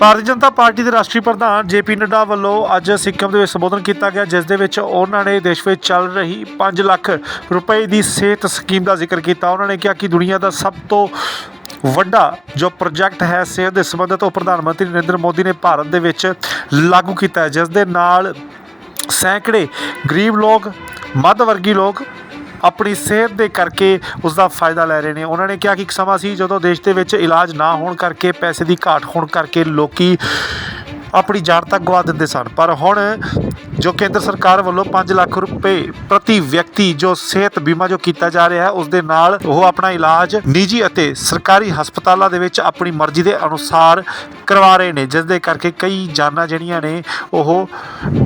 Bharatiya Janata party ਦੇ ਰਾਸ਼ਟਰੀ ਪ੍ਰਧਾਨ JP ਨੱਡਾ ਵੱਲੋਂ ਅੱਜ ਸਿੱਕਮ ਦੇ ਵਿੱਚ ਸੰਬੋਧਨ ਕੀਤਾ ਗਿਆ, ਜਿਸ ਦੇ ਵਿੱਚ ਉਹਨਾਂ ਨੇ ਦੇਸ਼ ਵਿੱਚ ਚੱਲ ਰਹੀ 5 ਲੱਖ ਰੁਪਏ ਦੀ ਸਿਹਤ ਸਕੀਮ ਦਾ ਜ਼ਿਕਰ ਕੀਤਾ। ਉਹਨਾਂ ਨੇ ਕਿਹਾ ਕਿ ਦੁਨੀਆ ਦਾ ਸਭ ਤੋਂ ਵੱਡਾ ਜੋ ਪ੍ਰੋਜੈਕਟ ਹੈ ਸਿਹਤ ਦੇ ਸੰਬੰਧਿਤ ਉਹ ਪ੍ਰਧਾਨ ਮੰਤਰੀ ਨਰਿੰਦਰ ਮੋਦੀ ਨੇ ਭਾਰਤ ਦੇ ਵਿੱਚ ਲਾਗੂ ਕੀਤਾ ਹੈ, ਜਿਸ ਦੇ ਨਾਲ ਸੈਂਕੜੇ ਗਰੀਬ ਲੋਕ, ਮੱਧ ਵਰਗੀ ਲੋਕ ਆਪਣੀ ਸਿਹਤ ਦੇ ਕਰਕੇ ਉਸ ਦਾ ਫਾਇਦਾ ਲੈ ਰਹੇ ਨੇ। ਉਹਨਾਂ ਨੇ ਕਿਹਾ ਕਿ ਇੱਕ ਸਮਾਂ ਸੀ ਜਦੋਂ ਦੇਸ਼ ਦੇ ਵਿੱਚ ਇਲਾਜ ਨਾ ਹੋਣ ਕਰਕੇ, ਪੈਸੇ ਦੀ ਘਾਟ ਹੋਣ ਕਰਕੇ ਲੋਕੀ ਆਪਣੀ ਜਾਨ ਤੱਕ ਗਵਾ ਦਿੰਦੇ ਸਨ, ਪਰ ਹੁਣ ਜੋ ਕੇਂਦਰ ਸਰਕਾਰ ਵੱਲੋਂ 5 ਲੱਖ ਰੁਪਏ ਪ੍ਰਤੀ ਵਿਅਕਤੀ ਜੋ ਸਿਹਤ ਬੀਮਾ ਜੋ ਕੀਤਾ ਜਾ ਰਿਹਾ ਹੈ, ਉਸ ਦੇ ਨਾਲ ਉਹ ਆਪਣਾ ਇਲਾਜ ਨਿੱਜੀ ਅਤੇ ਸਰਕਾਰੀ ਹਸਪਤਾਲਾਂ ਦੇ ਵਿੱਚ ਆਪਣੀ ਮਰਜ਼ੀ ਦੇ ਅਨੁਸਾਰ ਕਰਵਾ ਰਹੇ ਨੇ, ਜਿਸ ਦੇ ਕਰਕੇ ਕਈ ਜਾਨਾਂ ਜਿਹੜੀਆਂ ਨੇ ਉਹ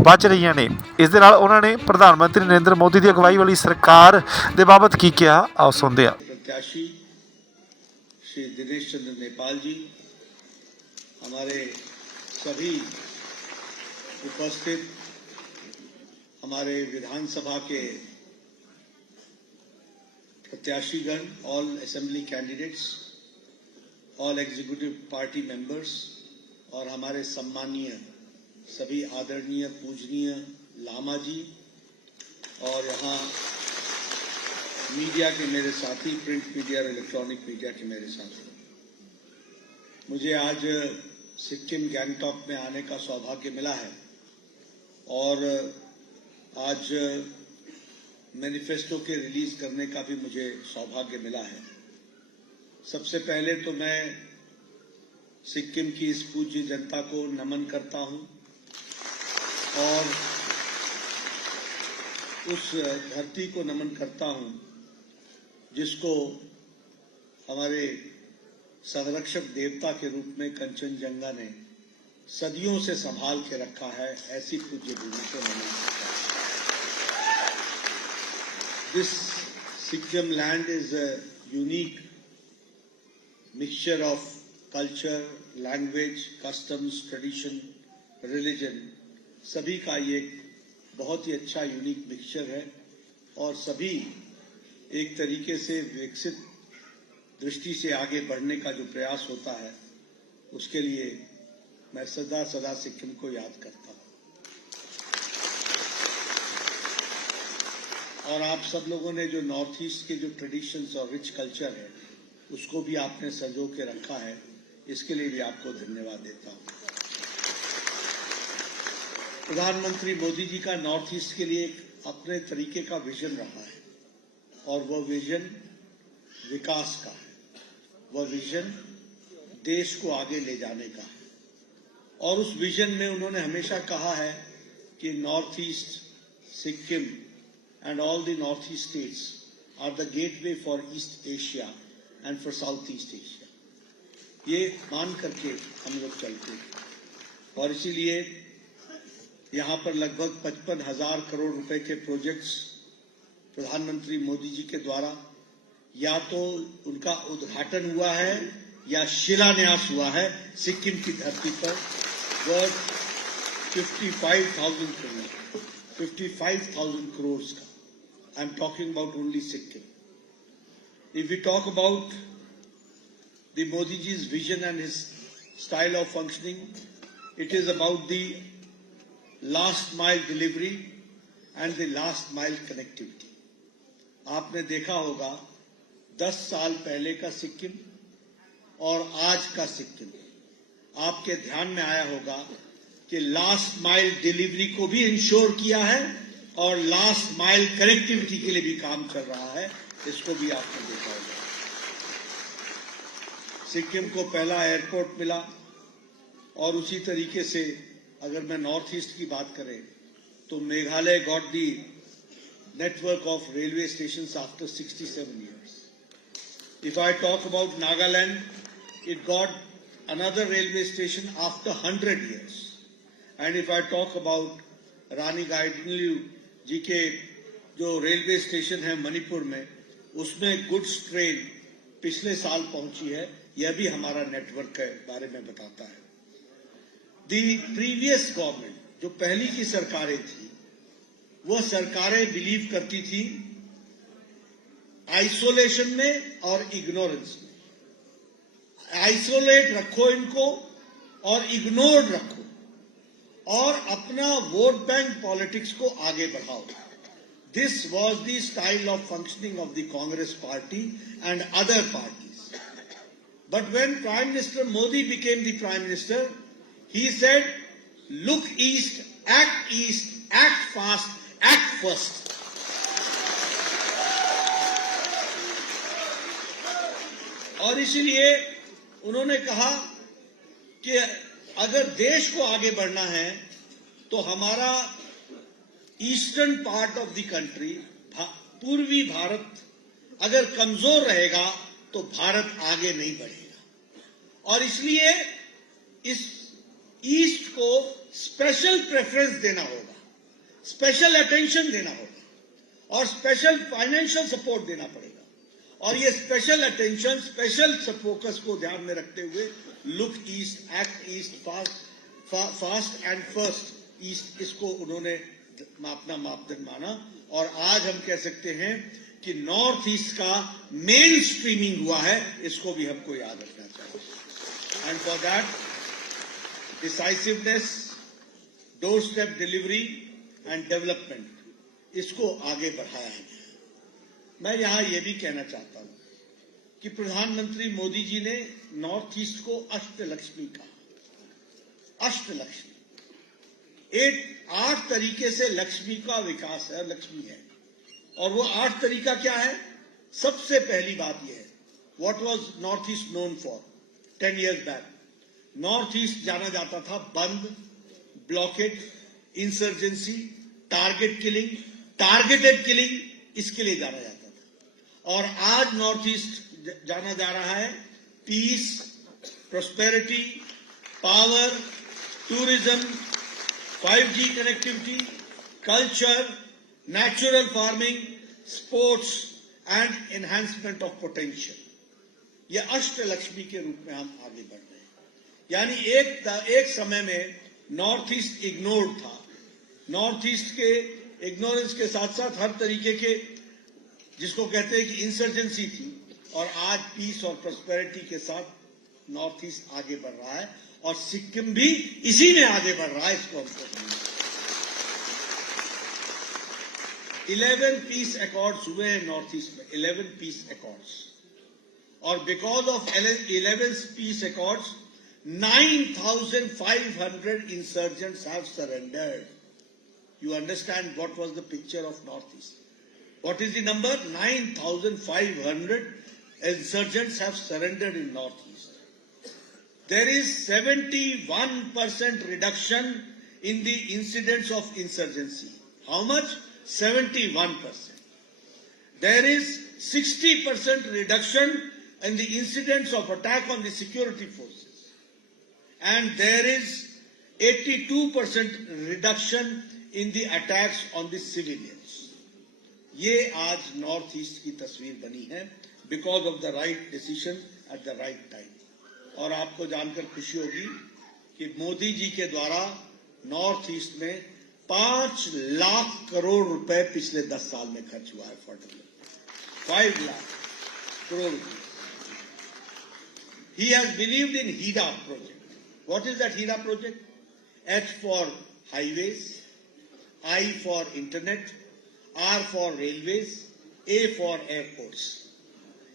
ਬਚ ਰਹੀਆਂ ਨੇ। ਇਸ ਦੇ ਨਾਲ ਉਹਨਾਂ ਨੇ ਪ੍ਰਧਾਨ ਮੰਤਰੀ ਨਰਿੰਦਰ ਮੋਦੀ ਦੀ ਅਗਵਾਈ ਵਾਲੀ ਸਰਕਾਰ ਦੇ ਬਾਬਤ ਕੀ ਕਿਹਾ, ਆਓ ਸੁਣਦੇ ਹਾਂ। प्रत्याशी श्री दिनेश चंद्र नेपाल जी, हमारे सभी उपस्थित हमारे विधानसभा के प्रत्याशीगण, all assembly candidates, all executive party members और हमारे सम्मानीय सभी आदरणीय पूजनीय लामा जी और यहाँ मीडिया के मेरे साथी, प्रिंट मीडिया और इलेक्ट्रॉनिक मीडिया के मेरे साथी, मुझे आज सिक्किम गैंगटॉक में आने का सौभाग्य मिला है और आज मैनिफेस्टो के रिलीज करने का भी मुझे सौभाग्य मिला है। सबसे पहले तो मैं सिक्किम की इस पूज्य जनता को नमन करता हूं और उस धरती को नमन करता हूं जिसको हमारे संरक्षक देवता के रूप में कंचनजंगा ने सदियों से संभाल के रखा है। ऐसी पूज्य भूमि को नमन करता है। This Sikkim land is a unique mixture of culture, language, customs, tradition, religion, सभी का ये बहुत ही अच्छा यूनिक मिक्सचर है और सभी एक तरीके से विकसित दृष्टि से आगे बढ़ने का जो प्रयास होता है उसके लिए मैं सदा सदा सिक्किम को याद करता हूं। और आप सब लोगों ने जो नॉर्थ ईस्ट के जो ट्रेडिशंस और रिच कल्चर है उसको भी आपने संजो के रखा है, इसके लिए भी आपको धन्यवाद देता हूं। प्रधानमंत्री मोदी जी का नॉर्थ ईस्ट के लिए एक अपने तरीके का विजन रहा है और वह विजन विकास का है, वह विजन देश को आगे ले जाने का है। और उस विजन में उन्होंने हमेशा कहा है कि north east, Sikkim and all the north east states are the gateway for East Asia and for South East Asia. ये मान करके हम लोग चलते हैं और इसीलिए यहाँ पर लगभग 55,000 करोड़ रुपए के प्रोजेक्ट्स प्रधानमंत्री मोदी जी के द्वारा या तो उनका उद्घाटन हुआ है या शिलान्यास हुआ है सिक्किम की धरती पर, वर्थ 55,000 करोड़, 55,000 करोड़ का। I am talking about only Sikkim. If we talk about the Modi ji's vision and his style of functioning, it is about the last mile delivery and the last mile connectivity। आपने देखा होगा 10 साल पहले का सिक्किम और आज का सिक्किम, आपके ध्यान में आया होगा कि लास्ट माइल डिलीवरी को भी इंश्योर किया है और लास्ट माइल कनेक्टिविटी के लिए भी काम चल रहा है, इसको भी आपने देखा होगा। सिक्किम को पहला एयरपोर्ट मिला और उसी तरीके से अगर मैं नॉर्थ ईस्ट की बात करें तो Meghalaya got the network of railway stations after 67 years. If I talk about Nagaland, it got another railway station after 100 years. And if I talk about Rani Gaidinliu जी के जो रेलवे स्टेशन है मणिपुर में, उसमें goods train पिछले साल पहुंची है, यह भी हमारा नेटवर्क के बारे में बताता है। दी प्रीवियस गवर्नमेंट, जो पहली की सरकारें थी, वह सरकारें बिलीव करती थी आइसोलेशन में और इग्नोरेंस में। आइसोलेट रखो इनको और इग्नोर रखो और अपना वोट बैंक पॉलिटिक्स को आगे बढ़ाओ. This was the style of functioning of the Congress party and other parties. But when Prime Minister Modi became the Prime Minister, he said, look east, act fast, act first. और इसलिए उन्होंने कहा कि अगर देश को आगे बढ़ना है तो हमारा eastern part of the country, पूर्वी भारत अगर कमजोर रहेगा तो भारत आगे नहीं बढ़ेगा. और इसलिए इस ईस्ट को स्पेशल प्रेफरेंस देना होगा, स्पेशल अटेंशन देना होगा और स्पेशल फाइनेंशियल सपोर्ट देना पड़ेगा. और ये स्पेशल अटेंशन, स्पेशल फोकस को ध्यान में रखते हुए look east, act east, fast and first east, इसको उन्होंने अपना मापदंड माना. और आज हम कह सकते हैं कि नॉर्थ ईस्ट का मेन स्ट्रीमिंग हुआ है, इसको भी हमको याद रखना चाहिए. And for that decisiveness, door step delivery and development, इसको आगे बढ़ाया है. मैं यहां यह भी कहना चाहता हूं कि प्रधानमंत्री मोदी जी ने नॉर्थ ईस्ट को अष्टलक्ष्मी कहा. अष्टलक्ष्मी, 8 तरीके से लक्ष्मी का विकास है, लक्ष्मी है. और वो 8 तरीका क्या है? सबसे पहली बात यह है, what was north east known for 10 years back? North east जाना जाता था बंद, blockade, insurgency, target killing, targeted killing, इसके लिए जाना जाता था. और आज नॉर्थ ईस्ट जाना जा रहा है peace, prosperity, power, tourism, 5G connectivity, culture, natural farming, sports and enhancement of potential. ये अष्टलक्ष्मी के रूप में हम आगे बढ़ रहे हैं. यानी एक समय में नॉर्थ ईस्ट इग्नोर्ड था. नॉर्थ ईस्ट के इग्नोरेंस के साथ साथ हर तरीके के, जिसको कहते हैं कि इंसर्जेंसी थी. और आज पीस और प्रोस्पेरिटी के साथ नॉर्थ ईस्ट आगे बढ़ रहा है और सिक्किम भी इसी में आगे बढ़ रहा है. इसको हमको समझना. 11 पीस अकॉर्ड्स हुए हैं नॉर्थ ईस्ट में, 11 पीस अकॉर्ड्स. और because of 11 peace accords 9,500 insurgents have surrendered. You understand what was the picture of North East? What is the number? 9,500 insurgents have surrendered in North East. There is 71% reduction in the incidents of insurgency. How much? 71%. There is 60% reduction in the incidents of attack on the security forces. And there is 82% reduction in the attacks on the civilians. ये आज north east की तस्वीर बनी है because of the right decision at the right time. और आपको जानकर खुशी होगी कि मोदी जी के द्वारा नॉर्थ ईस्ट में 5 लाख करोड़ रुपए पिछले 10 साल में खर्च हुआ है फॉर डेवलपमेंट. 5 लाख करोड़ रुपए. He has believed in HIRA project. What is that HIRA project? H for highways, I for internet, R for railways, A for airports.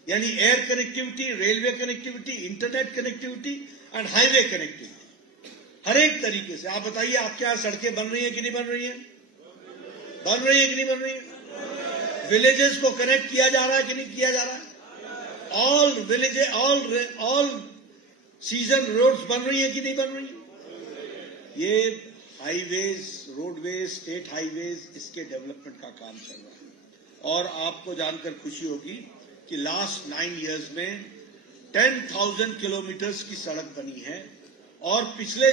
यानी air connectivity, railway connectivity, internet connectivity and highway connectivity. हर एक तरीके से. आप बताइए आपके यहां सड़कें बन रही हैं कि नहीं बन रही हैं? बन रही है कि नहीं बन रही है? विलेजेस को कनेक्ट किया जा रहा है कि नहीं किया जा रहा है? All villages, all season roads बन रही है कि नहीं बन रही है? ये हाईवेज, रोडवेज, स्टेट हाईवेज, इसके डेवलपमेंट का काम चल रहा है. और आपको जानकर खुशी होगी कि लास्ट 9 years में 10,000 किलोमीटर्स की सड़क बनी है और पिछले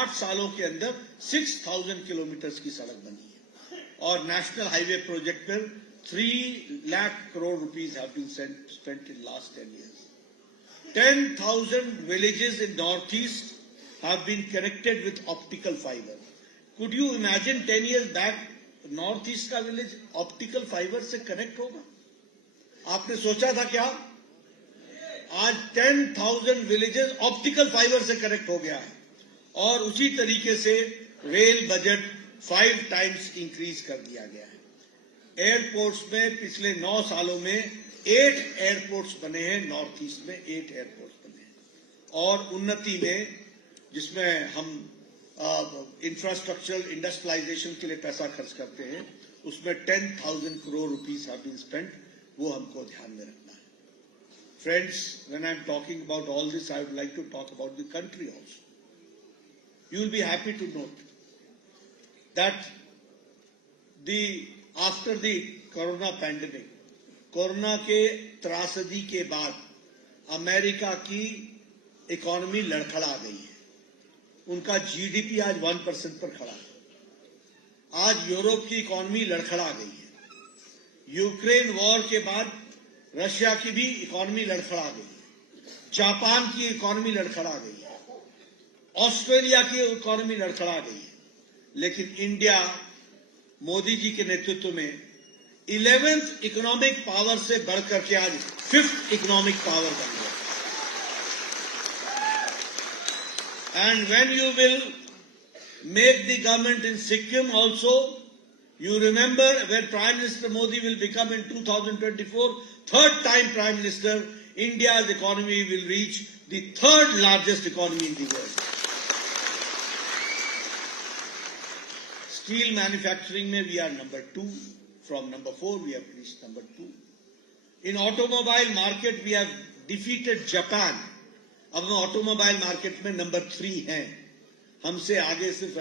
8 सालों के अंदर 6,000 किलोमीटर्स की सड़क बनी है. और नेशनल हाईवे प्रोजेक्ट पर 3 lakh crore rupees have been spent in last 10 years. 10,000 villages in Northeast have been connected with optical fiber. Could you imagine 10 years back Northeast का विलेज ऑप्टिकल फाइबर से connect होगा? आपने सोचा था क्या? आज 10,000 villages optical fibre से connect हो गया है और उसी तरीके से रेल बजट 5 टाइम्स इंक्रीज कर दिया गया है। एयरपोर्ट्स में पिछले 9 सालों में 8 एयरपोर्ट्स बने हैं, नॉर्थ ईस्ट में 8 एयरपोर्ट्स बने हैं और उन्नति में जिसमें हम इंफ्रास्ट्रक्चरल इंडस्ट्रियलाइजेशन के लिए पैसा खर्च करते हैं उसमें 10,000 crore rupees have been spent, वो हमको ध्यान में रखना है। Friends, when I'm talking about all this, I would like to talk about the country also. You will be happy to note that after the corona pandemic, corona के त्रासदी के बाद अमेरिका की इकोनॉमी लड़खड़ा गई है। उनका जीडीपी आज 1% पर खड़ा है। आज यूरोप की इकोनॉमी लड़खड़ा गई है। यूक्रेन वॉर के बाद रशिया की भी इकोनॉमी लड़खड़ा गई है। जापान की इकोनॉमी लड़खड़ा गई है। ऑस्ट्रेलिया की इकोनॉमी लड़खड़ा गई है। लेकिन इंडिया मोदी जी के नेतृत्व में 11th इकोनॉमिक पावर से बढ़कर के आज 5th इकोनॉमिक पावर बन गया। And when you will make the government in Sikkim also, you remember when Prime Minister Modi will become in 2024, third time Prime Minister, India's economy will reach the third largest economy in the world. Steel manufacturing mein we are number 2. From number 4 we have reached number 2. In automobile market we have defeated Japan. अब हम automobile market में number 3 हैं। हमसे आगे सिर्फ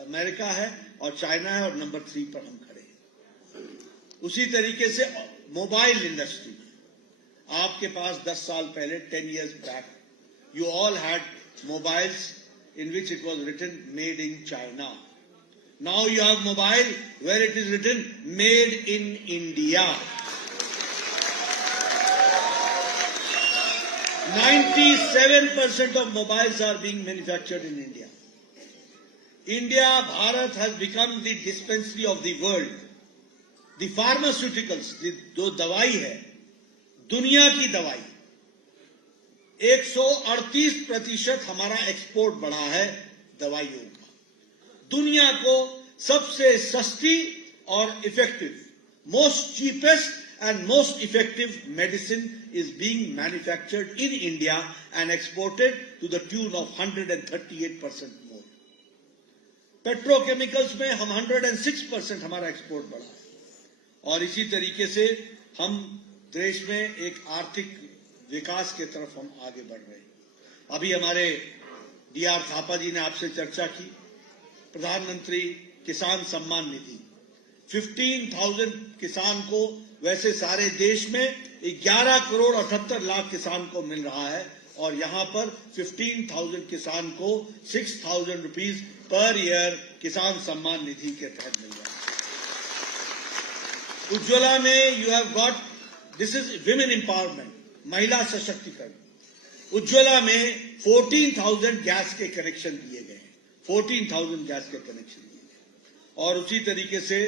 America है और China है और नंबर 3 पर हम खड़े हैं। उसी तरीके से मोबाइल इंडस्ट्री में आपके पास 10 साल पहले 10 years back you all had mobiles in which it was written made in China. Now you have mobile where it is written made in India. 97% of mobiles are being manufactured in India. India, Bharat has become the dispensary of the world. The pharmaceuticals, जो दवाई है, दुनिया की दवाई, 138% हमारा export बढ़ा है दवाइयों का। दुनिया को सबसे सस्ती और effective, most cheapest and most effective medicine is being manufactured in India and exported to the tune of 138% more. Petrochemicals में हम 106% हमारा एक्सपोर्ट बढ़ा है और इसी तरीके से हम देश में एक आर्थिक विकास के तरफ हम आगे बढ़ रहे हैं। अभी हमारे डीआर थापा जी ने आपसे चर्चा की, प्रधानमंत्री किसान सम्मान निधि 15,000 किसान को, वैसे सारे देश में 11 करोड़ 78 लाख किसान को मिल रहा है और यहां पर 15,000 किसान को 6,000 रुपीज पर ईयर किसान सम्मान निधि के तहत मिल रहा है। उज्ज्वला में you have got, this is women empowerment, महिला सशक्तिकरण। उज्ज्वला में 14,000 गैस के कनेक्शन दिए गए हैं, 14,000 गैस के कनेक्शन दिए गए और उसी तरीके से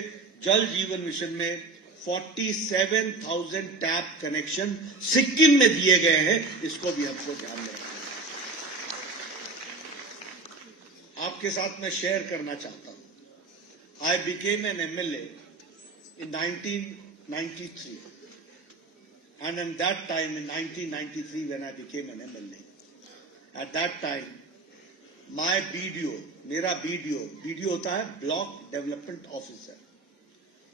जल जीवन मिशन में 47,000 टैप कनेक्शन सिक्किम में दिए गए हैं। इसको भी हमको ध्यान में रखना है। आपके साथ मैं शेयर करना चाहता हूं, I became an MLA in 1993 and in that time in 1993 when I became an MLA, at that time my BDO, मेरा BDO होता है ब्लॉक डेवलपमेंट ऑफिसर,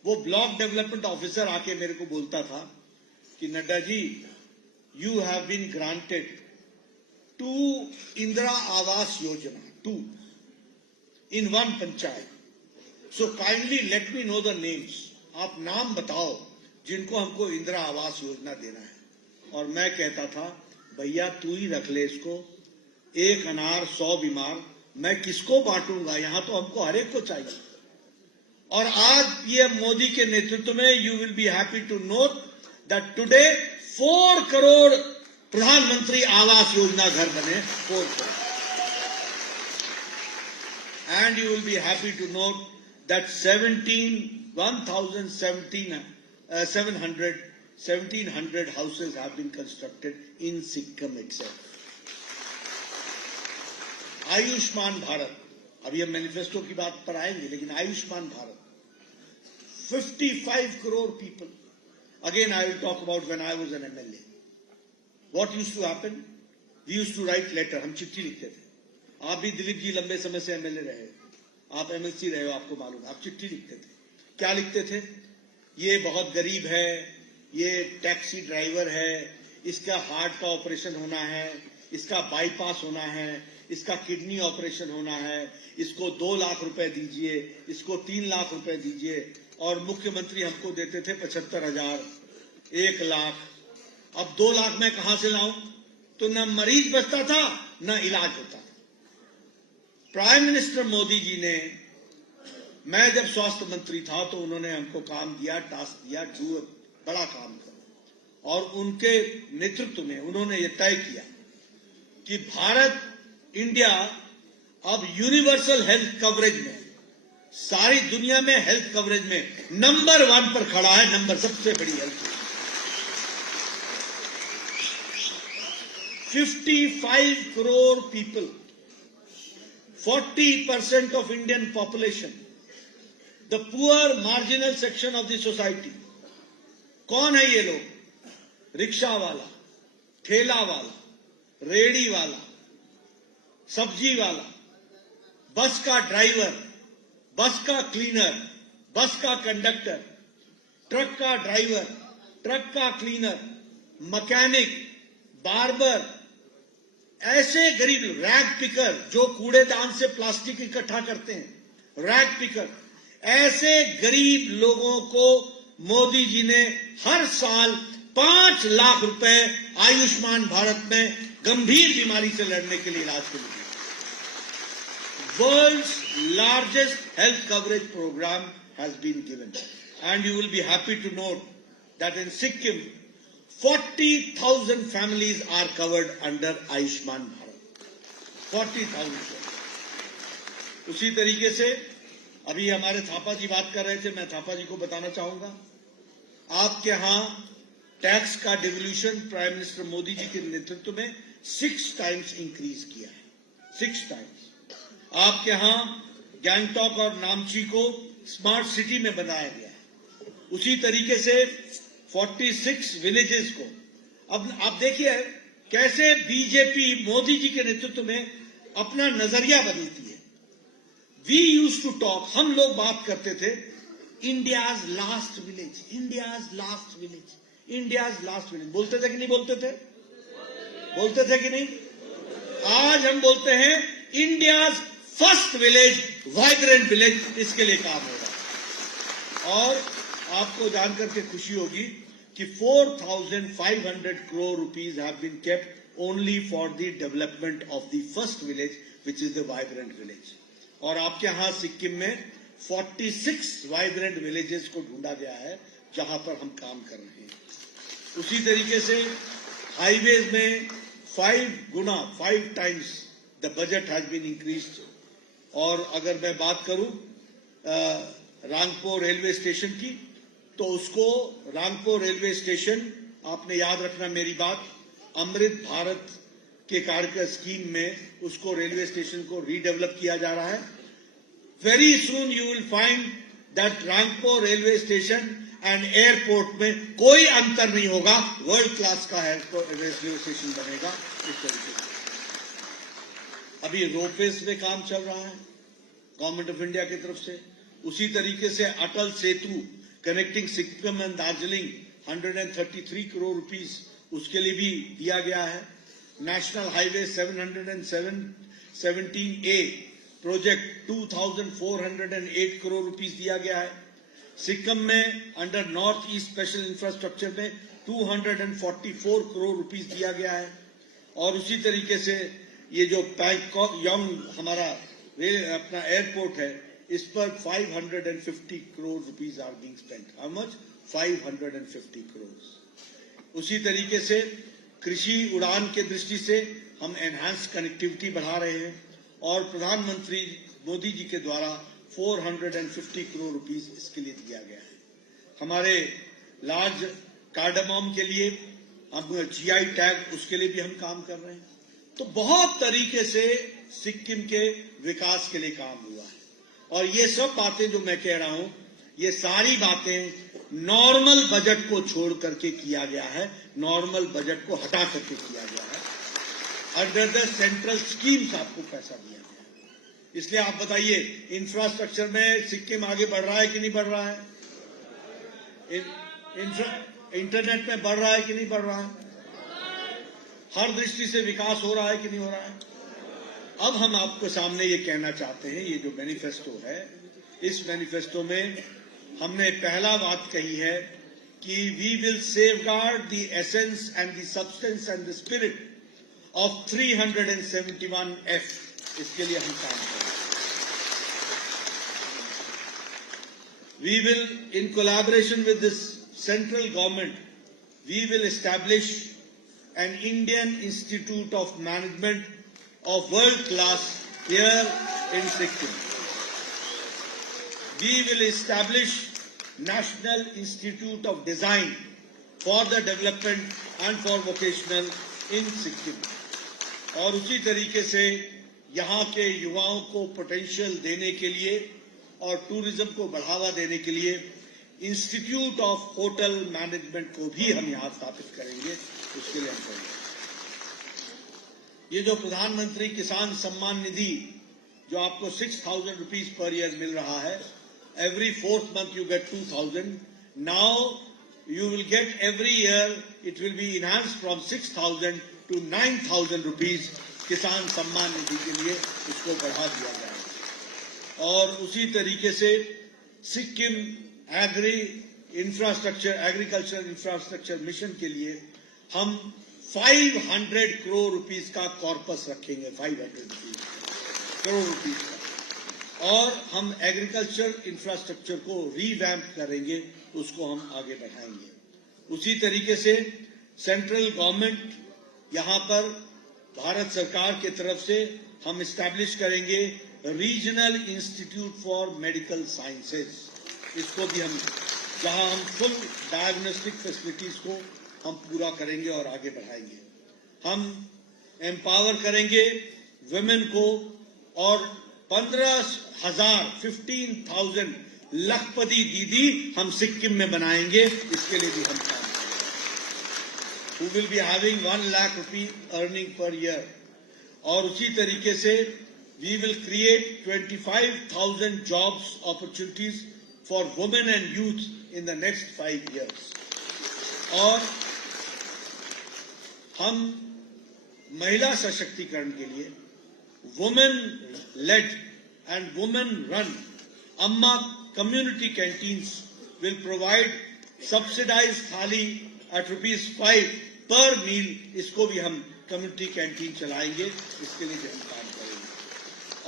वो ब्लॉक डेवलपमेंट ऑफिसर आके मेरे को बोलता था कि Nadda ji, you have been granted 2 Indira Awas Yojana, 2 in 1 panchayat, so kindly let me know the names, आप नाम बताओ जिनको हमको इंदिरा आवास योजना देना है। और मैं कहता था भैया तू ही रख ले इसको, 1 अनार 100 बीमार, मैं किसको बांटूंगा, यहां तो हमको हर एक को चाहिए। और आज ये मोदी के नेतृत्व में you will be happy to note that today 4 crore प्रधानमंत्री आवास योजना घर बने, 4 crore. And you will be happy to note that 700 1,700 houses have been constructed in Sikkim itself. Ayushman Bharat, अभी हम मैनिफेस्टो की बात पर आएंगे, लेकिन Ayushman Bharat, 55 crore people. Again, I will talk about when I was an MLA. What used to happen? We used to write letter. हम चिट्ठी लिखते थे. आप भी दिलीप जी लंबे समय से MLA रहे, आप MLC रहे हो, आपको मालूम. आप चिट्ठी लिखते थे. क्या लिखते थे? ये बहुत गरीब है, ये टैक्सी ड्राइवर है, इसका हार्ट का ऑपरेशन होना है, इसका बाईपास होना है, इसका किडनी ऑपरेशन होना है, इसको 2 लाख रुपए दीजिए, इसको 3 लाख रुपए दीजिए. और मुख्यमंत्री हमको देते थे 75,000, 1 लाख. अब 2 लाख मैं कहां से लाऊं? तो न मरीज बचता था, न इलाज होता था. प्राइम मिनिस्टर मोदी जी ने, मैं जब स्वास्थ्य मंत्री था तो उन्होंने हमको काम दिया, टास्क दिया, बड़ा काम करो. और उनके नेतृत्व में उन्होंने ये तय किया कि भारत, इंडिया अब यूनिवर्सल हेल्थ कवरेज में, सारी दुनिया में हेल्थ कवरेज में नंबर 1 पर खड़ा है. नंबर सबसे बड़ी health. 55 crore people, 40% of Indian population, the poor marginal section of the society. कौन है ये लोग? रिक्शा वाला, ठेला वाला, रेड़ी वाला, सब्जी वाला, बस का ड्राइवर, बस का क्लीनर, बस का कंडक्टर, ट्रक का ड्राइवर, ट्रक का क्लीनर, मैकेनिक, बार्बर, ऐसे गरीब, रैग पिकर जो कूड़ेदान से प्लास्टिक इकट्ठा करते हैं, रैग पिकर, ऐसे गरीब लोगों को मोदी जी ने हर साल 5 लाख रुपए आयुष्मान भारत में गंभीर बीमारी से लड़ने के लिए इलाज के लिए. World's largest health coverage program has been given, and you will be happy to note that in Sikkim 40,000 families are covered under Ayushman Bharat. 40,000. उसी तरीके से अभी हमारे थापा जी बात कर रहे थे, मैं थापा जी को बताना चाहूंगा, आपके यहां टैक्स का devolution prime minister Modi ji के नेतृत्व में 6 times इंक्रीज किया है. 6 times. आपके यहां गैंगटॉक और नामची को स्मार्ट सिटी में बनाया गया है. उसी तरीके से 46 विलेजेस को, अब आप देखिए कैसे बीजेपी मोदी जी के नेतृत्व में अपना नजरिया बदलती है. वी यूज्ड टू टॉक, हम लोग बात करते थे, India's last village, India's last village, India's last village. बोलते थे कि नहीं बोलते थे? बोलते थे कि नहीं? आज हम बोलते हैं India's first village, vibrant village. इसके लिए काम हो रहा है. और आपको जानकर के खुशी होगी कि 4,500 crore rupees have been kept only for the development of the first village, which is the vibrant village. और आपके यहां सिक्किम में 46 वाइब्रेंट विलेजेस को ढूंढा गया है जहां पर हम काम कर रहे हैं. उसी तरीके से हाईवेज में 5 times the budget has been increased. और अगर मैं बात करूं रांगपुर रेलवे स्टेशन की, तो उसको रांगपुर रेलवे स्टेशन, आपने याद रखना मेरी बात, अमृत भारत के कार्यक्रम स्कीम में उसको रेलवे स्टेशन को रीडेवलप किया जा रहा है. Very soon you will find that Rangpur railway station and airport में कोई अंतर नहीं होगा. वर्ल्ड क्लास का रेलवे स्टेशन बनेगा. इस तरीके से अभी रोपवेज में काम चल रहा है गवर्नमेंट ऑफ इंडिया की तरफ से. उसी तरीके से Atal Setu connecting Sikkim and Darjeeling 133 crore rupees उसके लिए भी दिया गया है. National highway 717A project 2,408 crore rupees दिया गया है. सिक्किम में under North East special infrastructure में 244 crore rupees दिया गया है. और उसी तरीके से ये जो बैंकॉक यंग हमारा अपना एयरपोर्ट है, इस पर 550 crore rupees are being spent. How much? 550 crores. उसी तरीके से कृषि उड़ान के दृष्टि से हम एनहांस कनेक्टिविटी बढ़ा रहे हैं और प्रधानमंत्री मोदी जी के द्वारा 450 crore rupees इसके लिए दिया गया है. हमारे लार्ज कार्डामोम के लिए, अब जीआई टैग उसके लिए भी हम काम कर रहे हैं। तो बहुत तरीके से सिक्किम के विकास के लिए काम हुआ है। और ये सब बातें जो मैं कह रहा हूं, ये सारी बातें नॉर्मल बजट को छोड़ करके किया गया है, नॉर्मल बजट को हटा करके किया गया है। अंडर द सेंट्रल स्कीम्स आपको पैसा दिया गया है। इसलिए आप बताइए, इंफ्रास्ट्रक्चर में सिक्किम आगे बढ़ रहा है कि नहीं बढ़ रहा है? इंटरनेट में बढ़ रहा है कि नहीं बढ़ रहा है? हर दृष्टि से विकास हो रहा है कि नहीं हो रहा है? अब हम आपको सामने ये कहना चाहते हैं, ये जो मैनिफेस्टो है, इस मैनिफेस्टो में हमने पहला बात कही है कि we will safeguard the essence and the substance and the spirit of 371F। इसके लिए हम काम करेंगे। We will, in collaboration with this central government, we will establish an Indian Institute of Management of world class here in Sikkim. We will establish National Institute of Design for the development and for vocational in Sikkim. और उसी तरीके से यहाँ के युवाओं को potential देने के लिए और टूरिज्म को बढ़ावा देने के लिए इंस्टीट्यूट ऑफ होटल मैनेजमेंट को भी हम यहाँ स्थापित करेंगे। उसके लिए हम करेंगे। ये जो प्रधानमंत्री किसान सम्मान निधि जो आपको 6,000 रुपीज पर ईयर मिल रहा है, every 4th month you get 2,000. Now you will get every year, it will be enhanced from 6,000 to 9,000 rupees किसान सम्मान निधि के लिए इसको बढ़ा दिया गया है। और उसी तरीके से सिक्किम एग्रीकल्चर इंफ्रास्ट्रक्चर मिशन के लिए हम 500 करोड़ रुपीस का कॉर्पस रखेंगे, 500 करोड़ रुपीस का। और हम एग्रीकल्चर इंफ्रास्ट्रक्चर को रीवैम्प करेंगे, उसको हम आगे बढ़ाएंगे। उसी तरीके से सेंट्रल गवर्नमेंट यहाँ पर भारत सरकार के तरफ से हम इस्टेब्लिश करेंगे regional institute for medical sciences. इसको भी हम, जहां हम फुल डायग्नोस्टिक फैसिलिटीज को हम पूरा करेंगे और आगे बढ़ाएंगे। हम एम्पावर करेंगे वुमेन को और 15,000 लखपति दीदी हम सिक्किम में बनाएंगे। इसके लिए भी हम काम करेंगे। Who will be having 1 lakh rupee earning per year। और उसी तरीके से we will create 25,000 jobs opportunities for women and youth in the next 5 years। और हम महिला सशक्तिकरण के लिए women led and women run Amma community canteens will provide subsidized थाली at ₹5 पर मील। इसको भी हम कम्युनिटी कैंटीन चलाएंगे। इसके लिए भी हम काम करेंगे।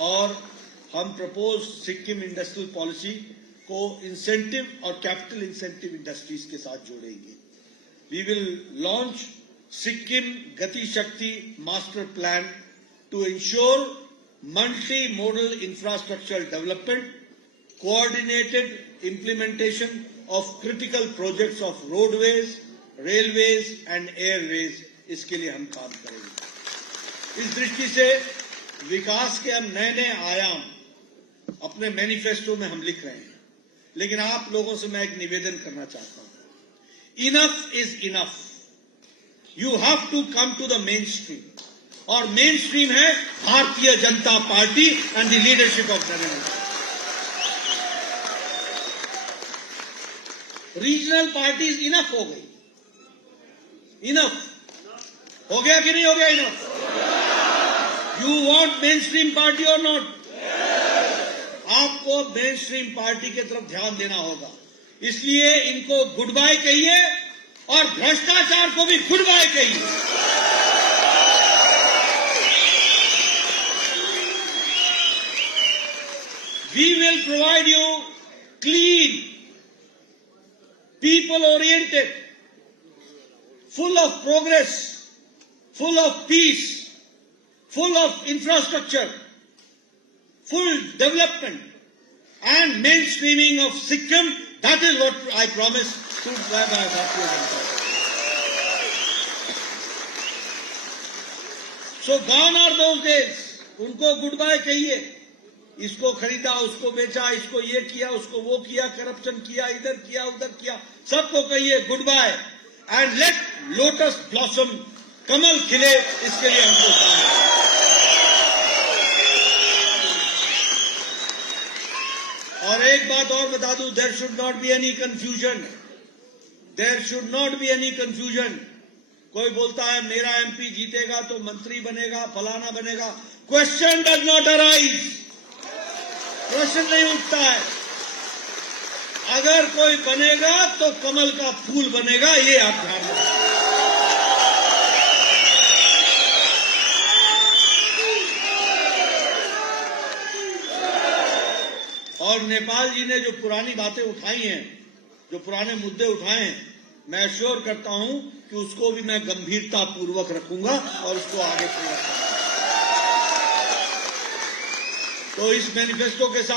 और हम प्रपोज सिक्किम इंडस्ट्रियल पॉलिसी को इंसेंटिव और कैपिटल इंसेंटिव इंडस्ट्रीज के साथ जोड़ेंगे। We will launch Sikkim Gati Shakti master plan to ensure multi modal infrastructure development, coordinated implementation of critical projects of roadways, railways and airways. इसके लिए हम काम करेंगे। इस दृष्टि से विकास के हम नए नए आयाम अपने मैनिफेस्टो में हम लिख रहे हैं। लेकिन आप लोगों से मैं एक निवेदन करना चाहता हूं, enough is enough. You have to come to the main stream. और मेन स्ट्रीम है Bharatiya Janata Party and the leadership of Narendra Modi. Regional parties enough हो गई। इनफ हो गया कि नहीं हो गया? Enough. You want main stream party और नॉट? आपको मेन स्ट्रीम पार्टी की तरफ ध्यान देना होगा। इसलिए इनको गुड बाय कहिए और भ्रष्टाचार को भी गुड बाय कहिए। We will provide you clean, people oriented, full of progress, full of peace, full of infrastructure, full development and mainstreaming of Sikkim. That is what I promise to Bharatiya Janata Party. So gone are those days. उनको good bye कहिए। इसको खरीदा, उसको बेचा, इसको ये किया, उसको वो किया, करप्शन किया, इधर किया, उधर किया, सबको कहिए good bye and let lotus blossom, कमल खिले, इसके लिए हमको काम करना है। और एक बात और बता दूं, there should not be any confusion, there should not be any confusion. कोई बोलता है मेरा एमपी जीतेगा तो मंत्री बनेगा, फलाना बनेगा, क्वेश्चन डज नॉट अराइज, प्रश्न नहीं उठता है। अगर कोई बनेगा तो कमल का फूल बनेगा, ये आप ध्यान रखें। और नेपाल जी ने जो पुरानी बातें उठाई हैं, जो पुराने मुद्दे उठाए हैं, मैं श्योर करता हूं कि उसको भी मैं गंभीरता पूर्वक रखूंगा और उसको आगे पूरा करूंगा। तो इस मैनिफेस्टो के साथ